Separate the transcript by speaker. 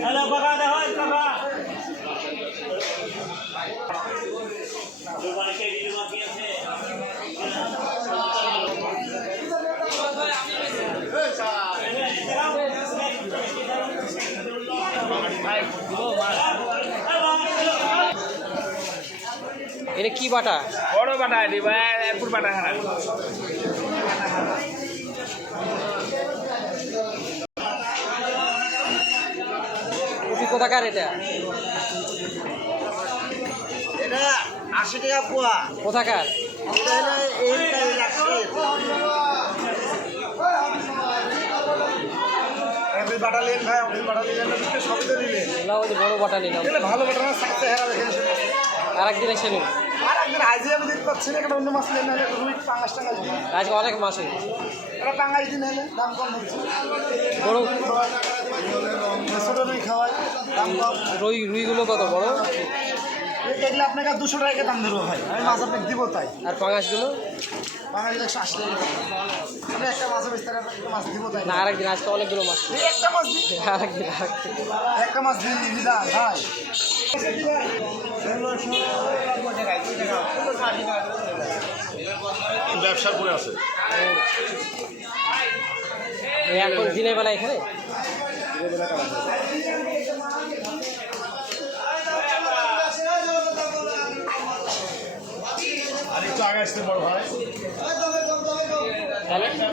Speaker 1: Hello কাকা দেখো কাকা দোকানে কে বাকি আছে
Speaker 2: এটা কি বাটা?
Speaker 3: বড় বাটা দিবা এরপুর বাটা হারা
Speaker 2: কোথাকার এটা?
Speaker 4: এটা আশি টাকা পোয়া।
Speaker 2: কোথাকার।
Speaker 4: বাটা নিন ভাই আপনি বাটা নিলেন সবই তো নিলেন
Speaker 2: বড় বাটা নিলাম।
Speaker 4: ভালো বাটা না সাথে হেরা
Speaker 2: আর একদিন এসে নিন।
Speaker 4: আর একদিন হাইজি আমি দেখতে পাচ্ছি না একটা অন্য মাছ নেন না রুই পাঙ্গাস টাঙ্গাস দিন
Speaker 2: আজকে অনেক মাছ হয়েছে।
Speaker 4: এটা পাঙ্গাস দিন হলে দাম কম হচ্ছে।
Speaker 2: বড়
Speaker 4: ছোট রুই খাওয়াই দাম কম
Speaker 2: রুই রুইগুলো কত বড়?
Speaker 4: এগুলো আপনাকে দুশো টাকা দাম দেবো ভাই। আমি মাছ আপনাকে দিব তাই।
Speaker 2: আর পাঙাশগুলো?
Speaker 4: বাঙালি একশো আশি টাকা আমি একটা মাছ বেচতে মাছ দিব তাই।
Speaker 2: না আর আজকে অনেকগুলো মাছ।
Speaker 4: একটা একটা দিন ভাই।
Speaker 5: ব্যবসার করে আছে।
Speaker 2: এখন দিনের বেলা এখানে?
Speaker 5: আসতে বড় ভাই
Speaker 2: তাহলে